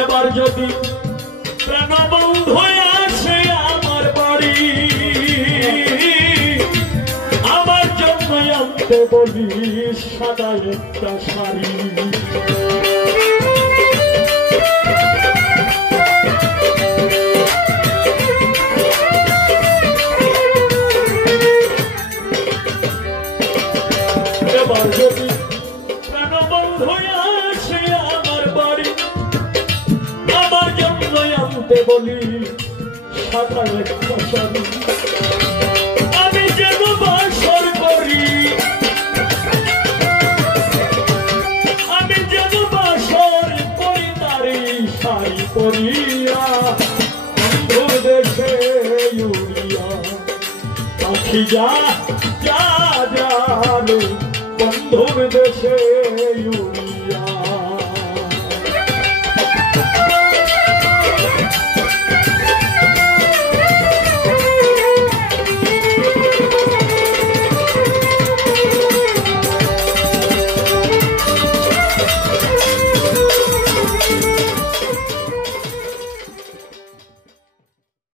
এবার যদি প্রাণবন্ধু আসে আমার বাড়ি, আমার জন্য আনতে বলি সাদা একটা শাড়ি। এবার যদি প্রাণবন্ধু আসে আমার বাড়ি, আমার জন্য আনতে বলি সাদা একটা শাড়ি। আমি যেন বাসর করি, আমি যেন বাসর করি তারি শাড়ি করিয়া, বন্ধুর দেশে উড়িয়া পাখি যা যা জানো, বন্ধুর